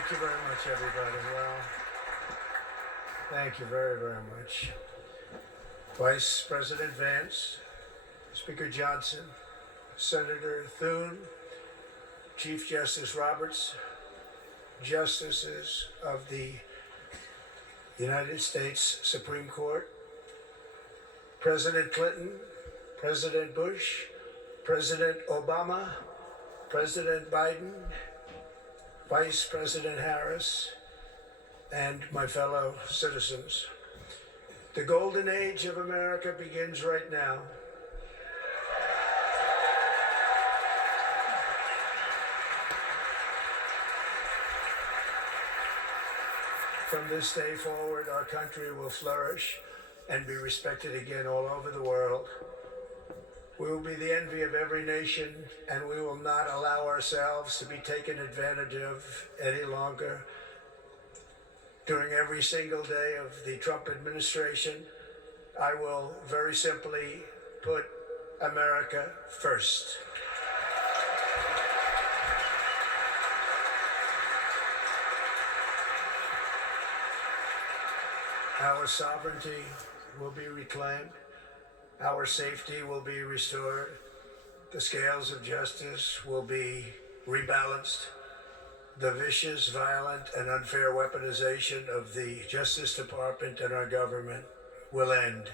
Thank you very much, everybody. Well, thank you very, very much. Vice President Vance, Speaker Johnson, Senator Thune, Chief Justice Roberts, Justices of the United States Supreme Court, President Clinton, President Bush, President Obama, President Biden, Vice President Harris, and my fellow citizens. The golden age of America begins right now. From this day forward, our country will flourish and be respected again all over the world. We will be the envy of every nation, and we will not allow ourselves to be taken advantage of any longer. During every single day of the Trump administration, I will very simply put America first. Our sovereignty will be reclaimed. Our safety will be restored. The scales of justice will be rebalanced. The vicious, violent, and unfair weaponization of the Justice Department and our government will end.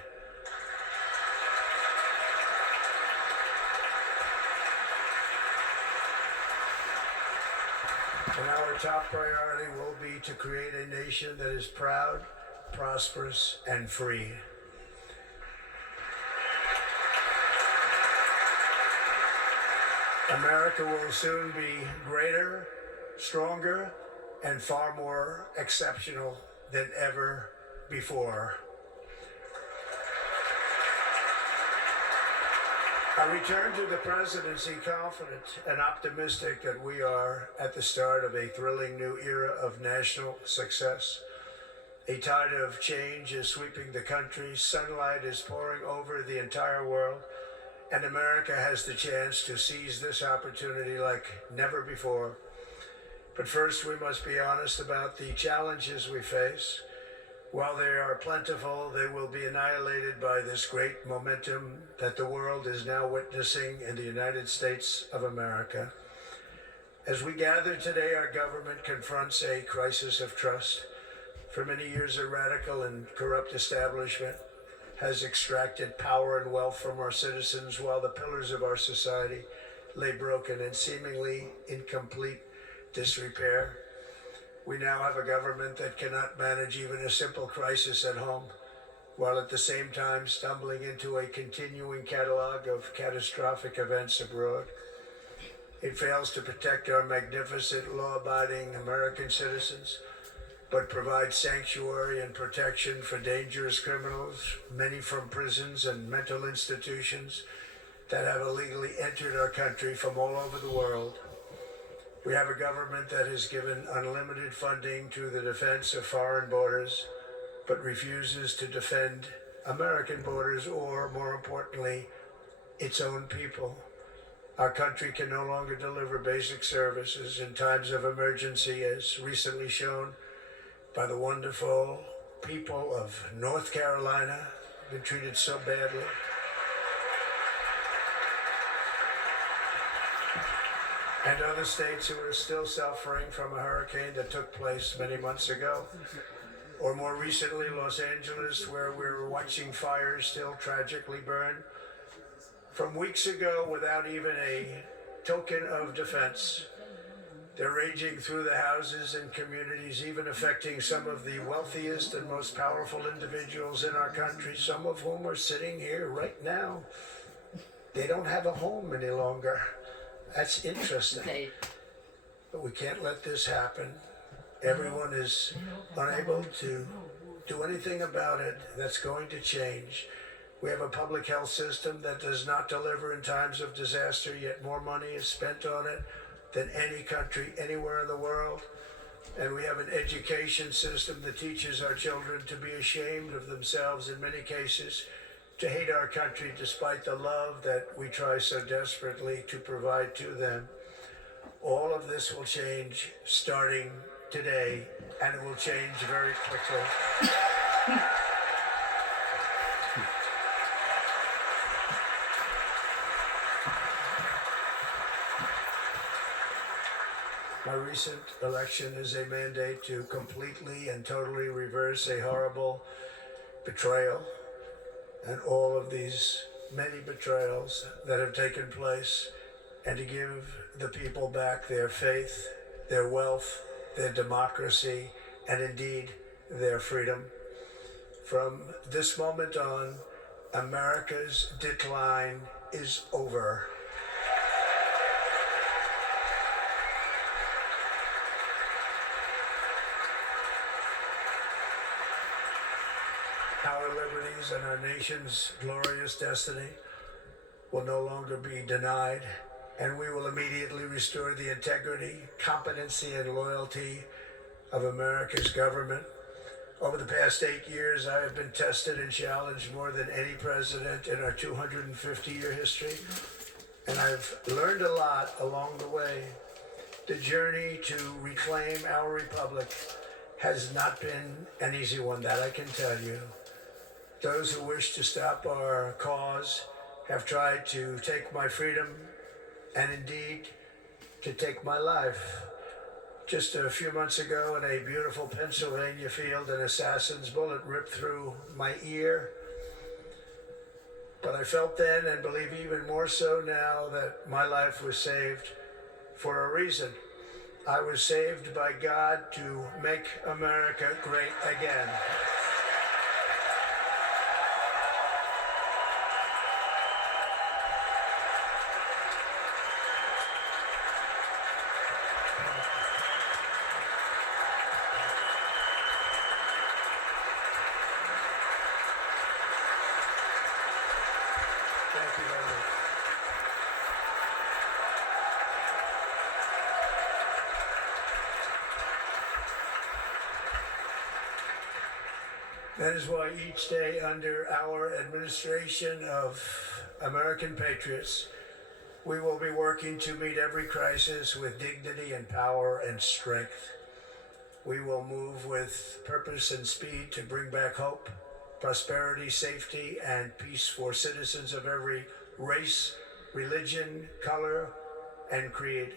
And our top priority will be to create a nation that is proud, prosperous, and free. America will soon be greater, stronger, and far more exceptional than ever before. I return to the presidency confident and optimistic that we are at the start of a thrilling new era of national success. A tide of change is sweeping the country, sunlight is pouring over the entire world, and America has the chance to seize this opportunity like never before. But first, we must be honest about the challenges we face. While they are plentiful, they will be annihilated by this great momentum that the world is now witnessing in the United States of America. As we gather today, our government confronts a crisis of trust. For many years, a radical and corrupt establishment has extracted power and wealth from our citizens while the pillars of our society lay broken and seemingly in complete disrepair. We now have a government that cannot manage even a simple crisis at home, while at the same time stumbling into a continuing catalog of catastrophic events abroad. It fails to protect our magnificent, law-abiding American citizens, but provides sanctuary and protection for dangerous criminals, many from prisons and mental institutions that have illegally entered our country from all over the world. We have a government that has given unlimited funding to the defense of foreign borders, but refuses to defend American borders or, more importantly, its own people. Our country can no longer deliver basic services in times of emergency, as recently shown by the wonderful people of North Carolina, been treated so badly. And other states who are still suffering from a hurricane that took place many months ago. Or more recently, Los Angeles, where we're watching fires still tragically burn. From weeks ago, without even a token of defense, they're raging through the houses and communities, even affecting some of the wealthiest and most powerful individuals in our country, some of whom are sitting here right now. They don't have a home any longer. That's interesting. Okay. But we can't let this happen. Everyone is unable to do anything about it. That's going to change. We have a public health system that does not deliver in times of disaster, yet more money is spent on it than any country anywhere in the world. And we have an education system that teaches our children to be ashamed of themselves in many cases, to hate our country despite the love that we try so desperately to provide to them. All of this will change starting today, and it will change very quickly. My recent election is a mandate to completely and totally reverse a horrible betrayal and all of these many betrayals that have taken place, and to give the people back their faith, their wealth, their democracy, and indeed their freedom. From this moment on, America's decline is over. Our liberties and our nation's glorious destiny will no longer be denied, and we will immediately restore the integrity, competency, and loyalty of America's government. Over the past 8 years, I have been tested and challenged more than any president in our 250-year history, and I've learned a lot along the way. The journey to reclaim our republic has not been an easy one, that I can tell you. Those who wish to stop our cause have tried to take my freedom and indeed to take my life. Just a few months ago in a beautiful Pennsylvania field, an assassin's bullet ripped through my ear. But I felt then, and believe even more so now, that my life was saved for a reason. I was saved by God to make America great again. Thank you very much. That is why each day under our administration of American patriots, we will be working to meet every crisis with dignity and power and strength. We will move with purpose and speed to bring back hope, prosperity, safety, and peace for citizens of every race, religion, color, and creed.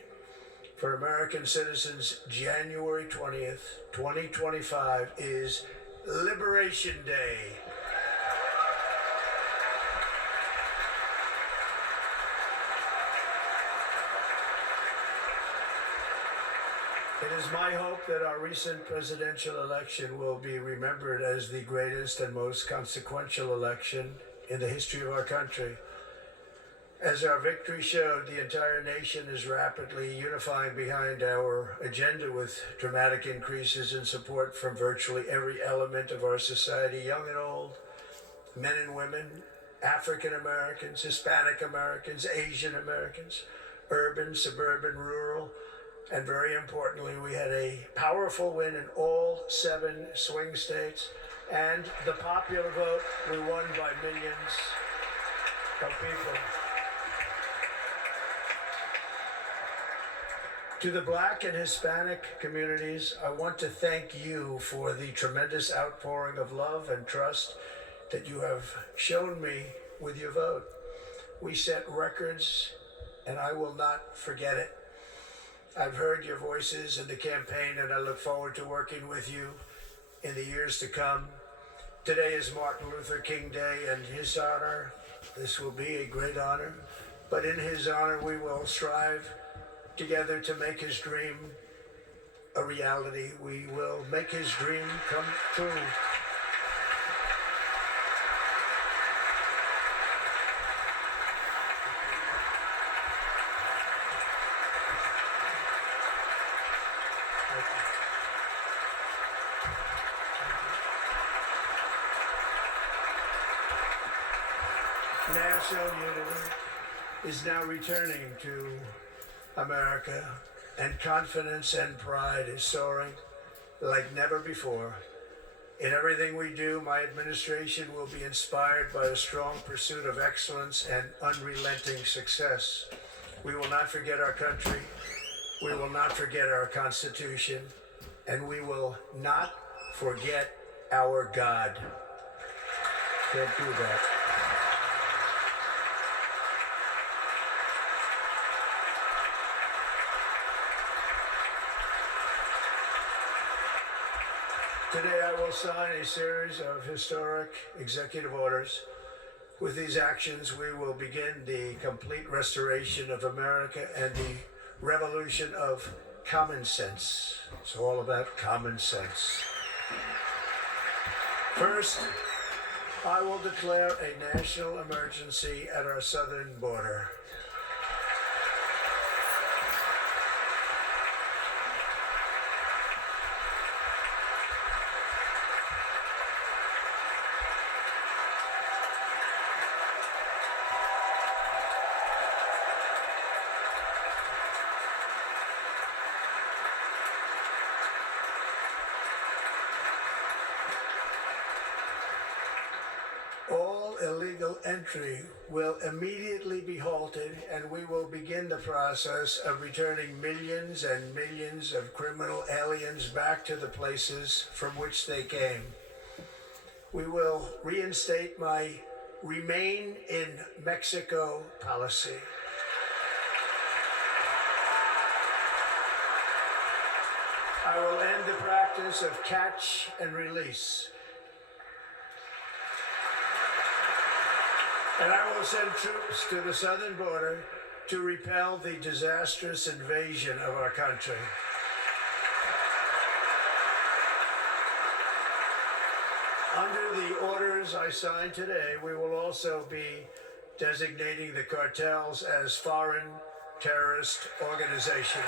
For American citizens, January 20th, 2025 is Liberation Day. It is my hope that our recent presidential election will be remembered as the greatest and most consequential election in the history of our country. As our victory showed, the entire nation is rapidly unifying behind our agenda with dramatic increases in support from virtually every element of our society, young and old, men and women, African Americans, Hispanic Americans, Asian Americans, urban, suburban, rural, and very importantly, we had a powerful win in all 7 swing states, and the popular vote, we won by millions of people. To the Black and Hispanic communities, I want to thank you for the tremendous outpouring of love and trust that you have shown me with your vote. We set records, and I will not forget it. I've heard your voices in the campaign, and I look forward to working with you in the years to come. Today is Martin Luther King Day, and in his honor, this will be a great honor, but in his honor, we will strive together to make his dream a reality. We will make his dream come true. National unity is now returning to America, and confidence and pride is soaring like never before. In everything we do, my administration will be inspired by a strong pursuit of excellence and unrelenting success. We will not forget our country, We will not forget our Constitution, and we will not forget our God. Can't do that. Today I will sign a series of historic executive orders. With these actions, we will begin the complete restoration of America and the revolution of common sense. It's all about common sense. First, I will declare a national emergency at our southern border. All illegal entry will immediately be halted, and we will begin the process of returning millions and millions of criminal aliens back to the places from which they came. We will reinstate my Remain in Mexico policy. I will end the practice of catch and release. And I will send troops to the southern border to repel the disastrous invasion of our country. Under the orders I signed today, we will also be designating the cartels as foreign terrorist organizations.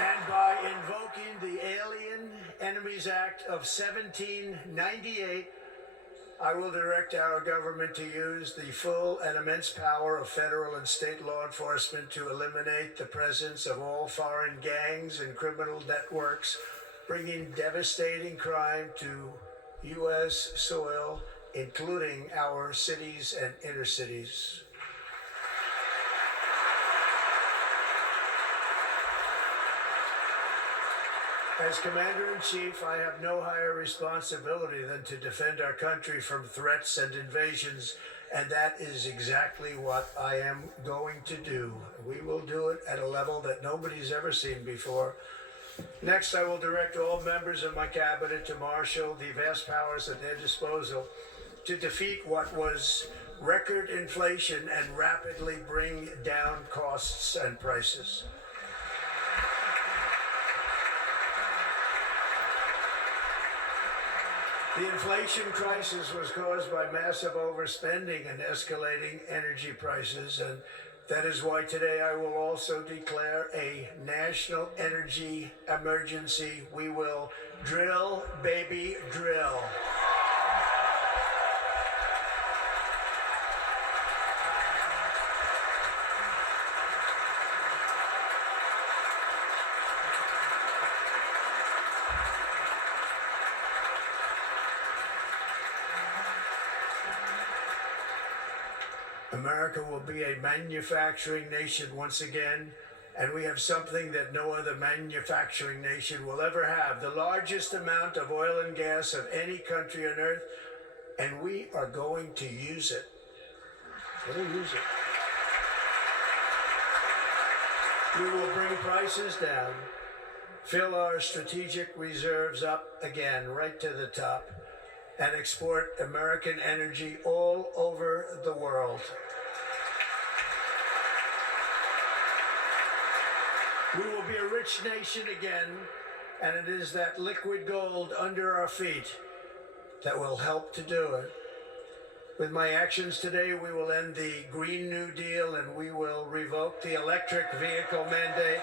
And by invoking the Alien Enemies Act of 1798, I will direct our government to use the full and immense power of federal and state law enforcement to eliminate the presence of all foreign gangs and criminal networks, bringing devastating crime to U.S. soil, including our cities and inner cities. As Commander-in-Chief, I have no higher responsibility than to defend our country from threats and invasions, and that is exactly what I am going to do. We will do it at a level that nobody's ever seen before. Next, I will direct all members of my cabinet to marshal the vast powers at their disposal to defeat what was record inflation and rapidly bring down costs and prices. The inflation crisis was caused by massive overspending and escalating energy prices, and that is why today I will also declare a national energy emergency. We will drill, baby, drill. America will be a manufacturing nation once again, and we have something that no other manufacturing nation will ever have, the largest amount of oil and gas of any country on earth, and we are going to use it. We'll use it. We will bring prices down, fill our strategic reserves up again, right to the top, and export American energy all over the world. We will be a rich nation again, and it is that liquid gold under our feet that will help to do it. With my actions today, we will end the Green New Deal, and we will revoke the electric vehicle mandate,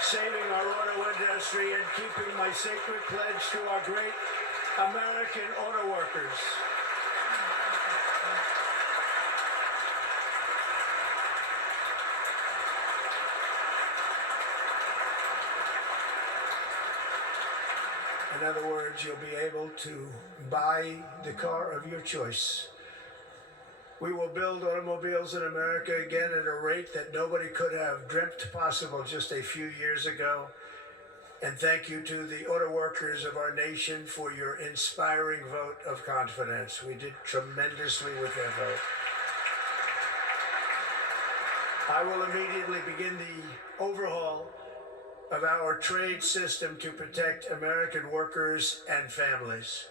saving our auto industry and keeping my sacred pledge to our great American auto workers. In other words, you'll be able to buy the car of your choice. We will build automobiles in America again at a rate that nobody could have dreamt possible just a few years ago. And thank you to the auto workers of our nation for your inspiring vote of confidence. We did tremendously with that vote. I will immediately begin the overhaul of our trade system to protect American workers and families.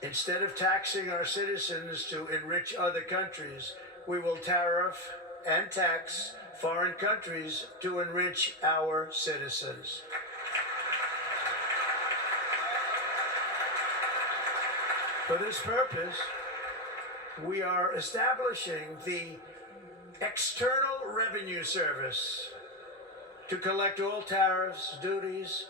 Instead of taxing our citizens to enrich other countries, we will tariff and tax foreign countries to enrich our citizens. For this purpose, we are establishing the External Revenue Service to collect all tariffs, duties,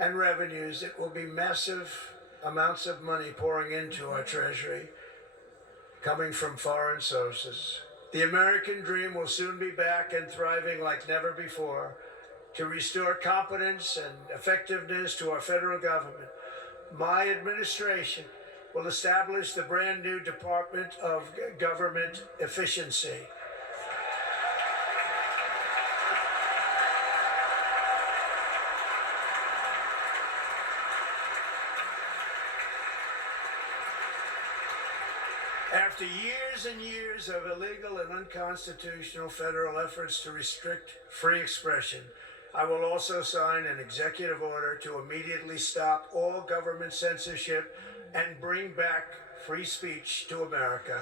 and revenues. It will be massive amounts of money pouring into our treasury, coming from foreign sources. The American dream will soon be back and thriving like never before. To restore competence and effectiveness to our federal government, my administration will establish the brand new Department of Government Efficiency. After years and years of illegal and unconstitutional federal efforts to restrict free expression, I will also sign an executive order to immediately stop all government censorship and bring back free speech to America.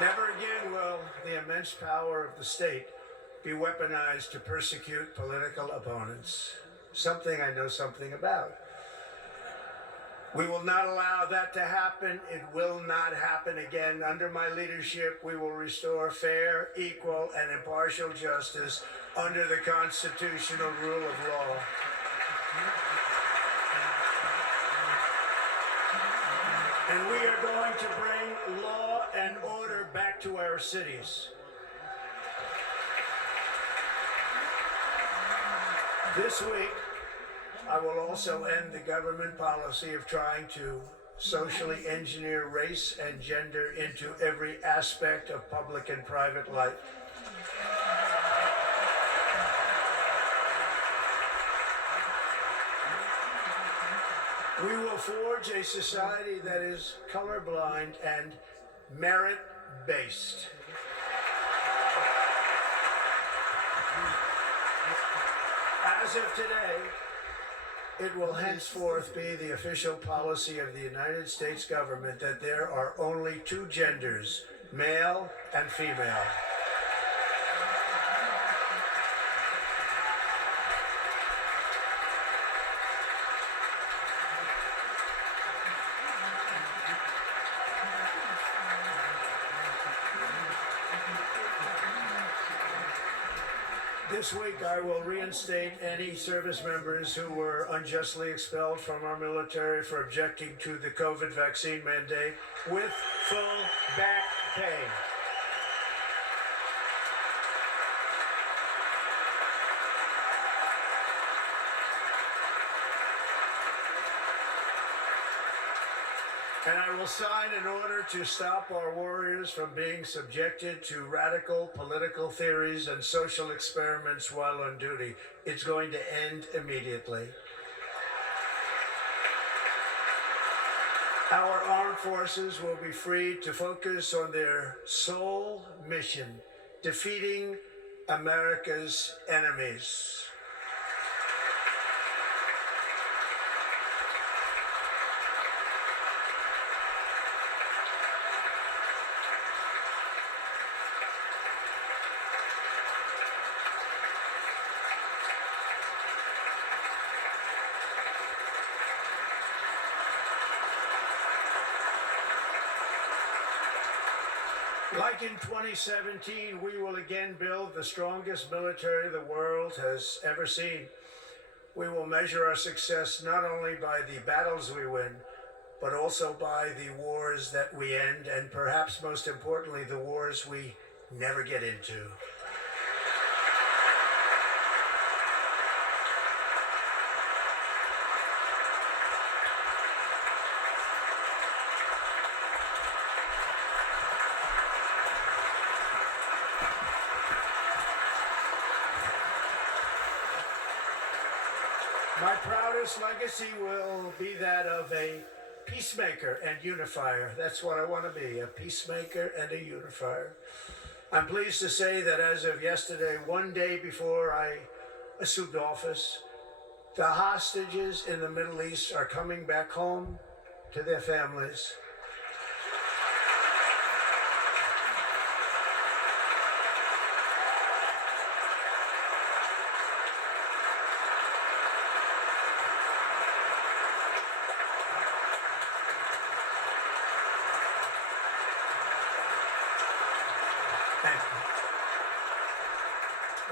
Never again will the immense power of the state be weaponized to persecute political opponents, something I know something about. We will not allow that to happen. It will not happen again. Under my leadership, we will restore fair, equal, and impartial justice under the constitutional rule of law. And we are going to bring law and order back to our cities. This week, I will also end the government policy of trying to socially engineer race and gender into every aspect of public and private life. We will forge a society that is colorblind and merit-based. As of today, it will henceforth be the official policy of the United States government that there are only two genders, male and female. This week, I will reinstate any service members who were unjustly expelled from our military for objecting to the COVID vaccine mandate with full back pay. And I will sign an order to stop our warriors from being subjected to radical political theories and social experiments while on duty. It's going to end immediately. Our armed forces will be free to focus on their sole mission, defeating America's enemies. Like in 2017, we will again build the strongest military the world has ever seen. We will measure our success not only by the battles we win, but also by the wars that we end, and perhaps most importantly, the wars we never get into. My proudest legacy will be that of a peacemaker and unifier. That's what I want to be, a peacemaker and a unifier. I'm pleased to say that as of yesterday, one day before I assumed office, the hostages in the Middle East are coming back home to their families.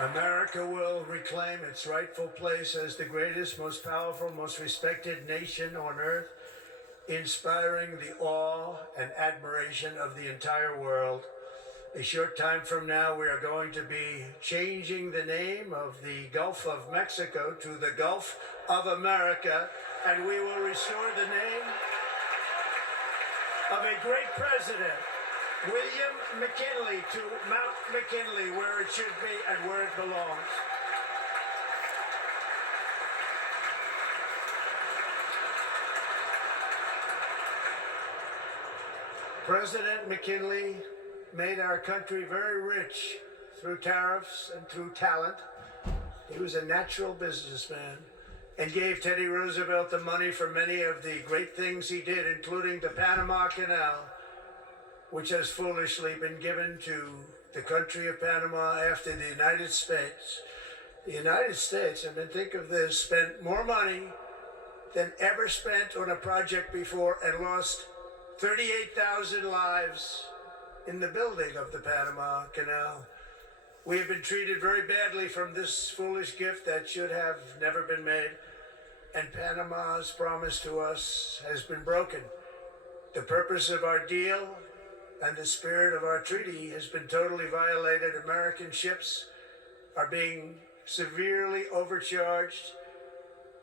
America will reclaim its rightful place as the greatest, most powerful, most respected nation on earth, inspiring the awe and admiration of the entire world. A short time from now, we are going to be changing the name of the Gulf of Mexico to the Gulf of America, and we will restore the name of a great president, William McKinley, to Mount McKinley, where it should be and where it belongs. President McKinley made our country very rich through tariffs and through talent. He was a natural businessman and gave Teddy Roosevelt the money for many of the great things he did, including the Panama Canal, which has foolishly been given to the country of Panama after the United States. The United States, I mean, think of this, spent more money than ever spent on a project before and lost 38,000 lives in the building of the Panama Canal. We have been treated very badly from this foolish gift that should have never been made, and Panama's promise to us has been broken. The purpose of our deal and the spirit of our treaty has been totally violated. American ships are being severely overcharged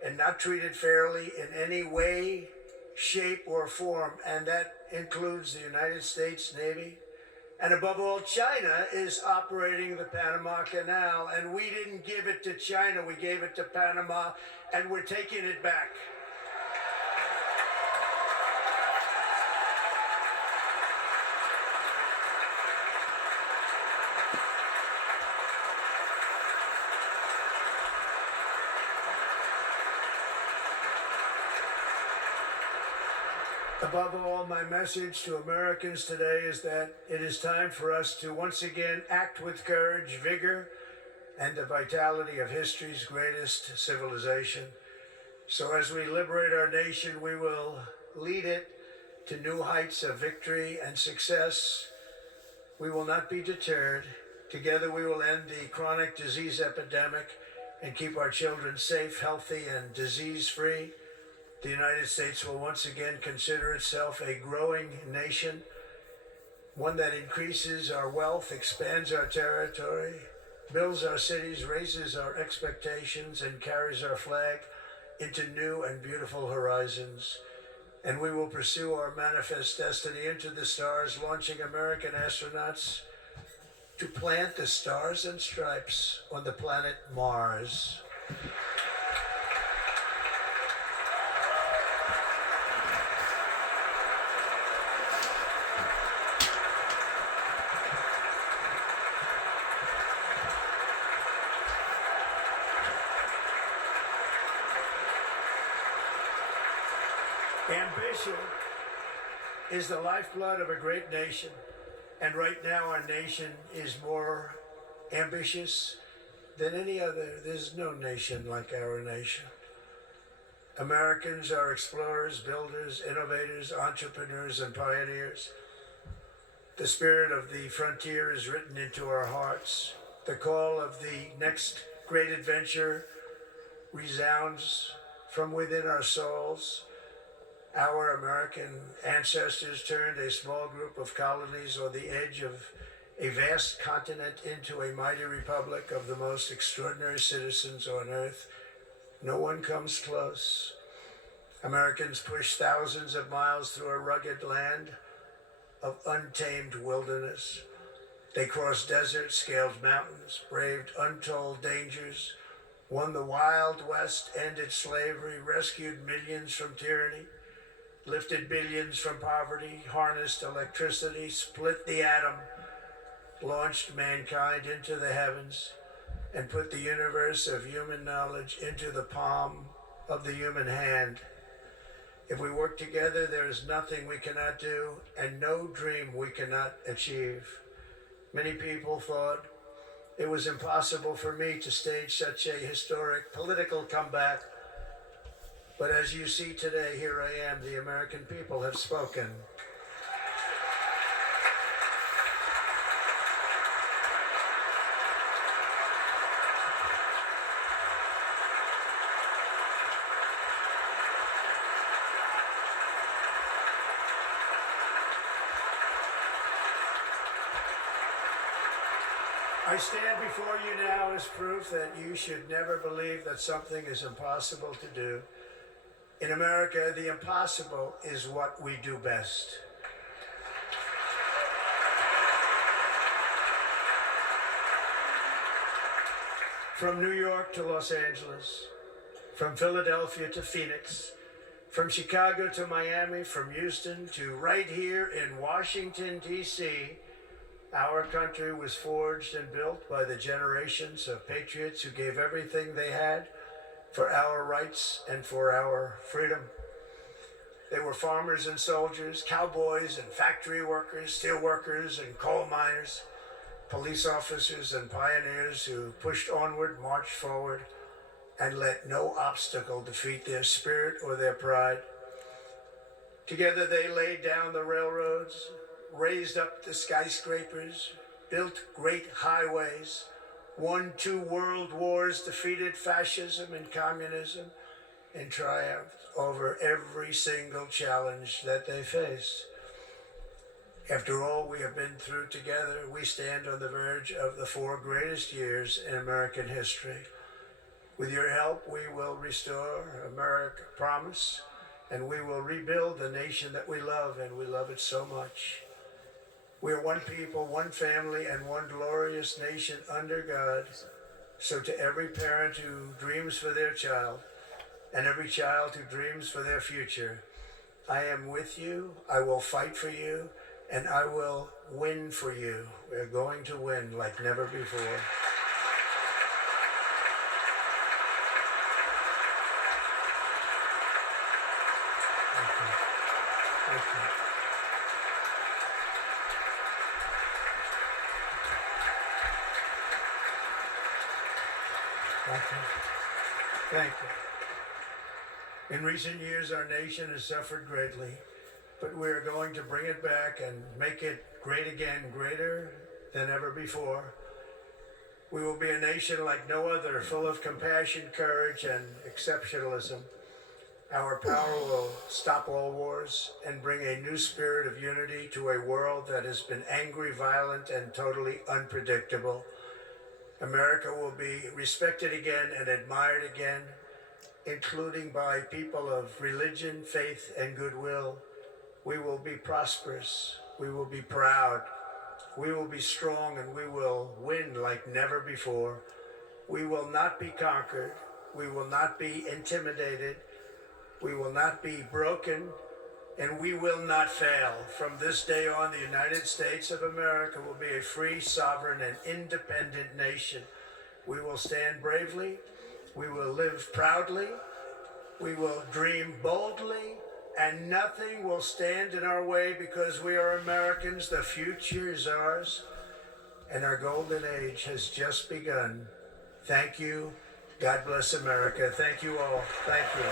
and not treated fairly in any way, shape, or form, and that includes the United States Navy. And above all, China is operating the Panama Canal, and we didn't give it to China, we gave it to Panama, and we're taking it back. Above all, my message to Americans today is that it is time for us to once again act with courage, vigor, and the vitality of history's greatest civilization. So as we liberate our nation, we will lead it to new heights of victory and success. We will not be deterred. Together we will end the chronic disease epidemic and keep our children safe, healthy, and disease-free. The United States will once again consider itself a growing nation, one that increases our wealth, expands our territory, builds our cities, raises our expectations, and carries our flag into new and beautiful horizons. And we will pursue our manifest destiny into the stars, launching American astronauts to plant the stars and stripes on the planet Mars. Ambition is the lifeblood of a great nation, and right now our nation is more ambitious than any other. There's no nation like our nation. Americans are explorers, builders, innovators, entrepreneurs, and pioneers. The spirit of the frontier is written into our hearts. The call of the next great adventure resounds from within our souls. Our American ancestors turned a small group of colonies on the edge of a vast continent into a mighty republic of the most extraordinary citizens on earth. No one comes close. Americans pushed thousands of miles through a rugged land of untamed wilderness. They crossed deserts, scaled mountains, braved untold dangers, won the Wild West, ended slavery, rescued millions from tyranny, lifted billions from poverty, harnessed electricity, split the atom, launched mankind into the heavens, and put the universe of human knowledge into the palm of the human hand. If we work together, there is nothing we cannot do and no dream we cannot achieve. Many people thought it was impossible for me to stage such a historic political comeback. But as you see today, here I am. The American people have spoken. I stand before you now as proof that you should never believe that something is impossible to do. In America, the impossible is what we do best. From New York to Los Angeles, from Philadelphia to Phoenix, from Chicago to Miami, from Houston to right here in Washington, D.C., our country was forged and built by the generations of patriots who gave everything they had for our rights and for our freedom. They were farmers and soldiers, cowboys and factory workers, steel workers and coal miners, police officers and pioneers who pushed onward, marched forward, and let no obstacle defeat their spirit or their pride. Together they laid down the railroads, raised up the skyscrapers, built great highways, won 2 world wars, defeated fascism and communism, and triumphed over every single challenge that they faced. After all we have been through together, we stand on the verge of the 4 greatest years in American history. With your help, we will restore America, promise, and we will rebuild the nation that we love, and we love it so much. We are one people, one family, and one glorious nation under God. So to every parent who dreams for their child, and every child who dreams for their future, I am with you, I will fight for you, and I will win for you. We're going to win like never before. Thank you. Thank you. In recent years, our nation has suffered greatly, but we are going to bring it back and make it great again, greater than ever before. We will be a nation like no other, full of compassion, courage, and exceptionalism. Our power will stop all wars and bring a new spirit of unity to a world that has been angry, violent, and totally unpredictable. America will be respected again and admired again, including by people of religion, faith, and goodwill. We will be prosperous. We will be proud. We will be strong, and we will win like never before. We will not be conquered. We will not be intimidated. We will not be broken, and we will not fail. From this day on, the United States of America will be a free, sovereign, and independent nation. We will stand bravely. We will live proudly. We will dream boldly, and nothing will stand in our way because we are Americans. The future is ours, and our golden age has just begun. Thank you. God bless America. Thank you all. Thank you.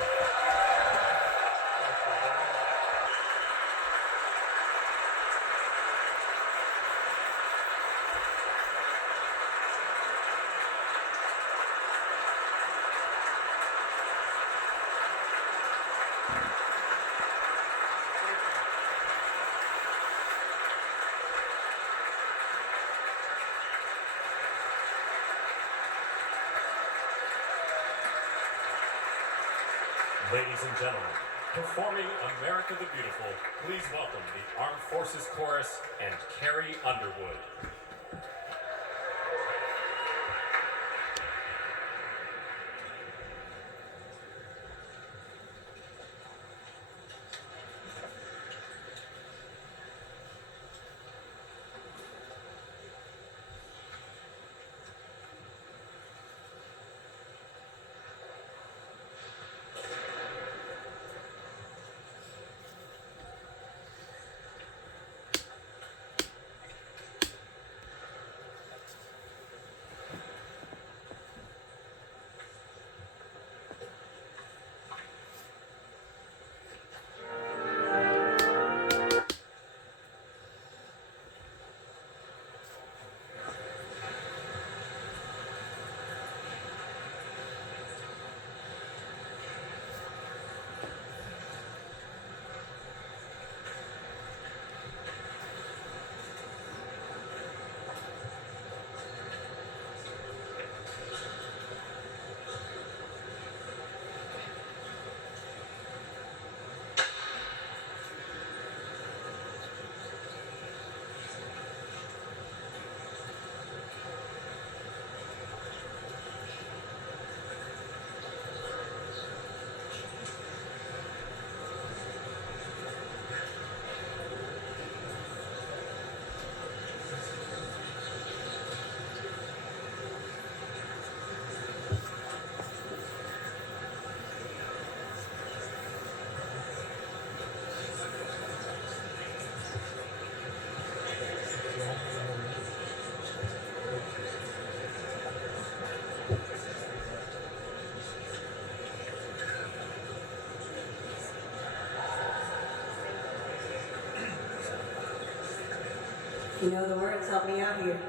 Ladies and gentlemen, performing America the Beautiful, please welcome the Armed Forces Chorus and Carrie Underwood. You know the words, help me out here.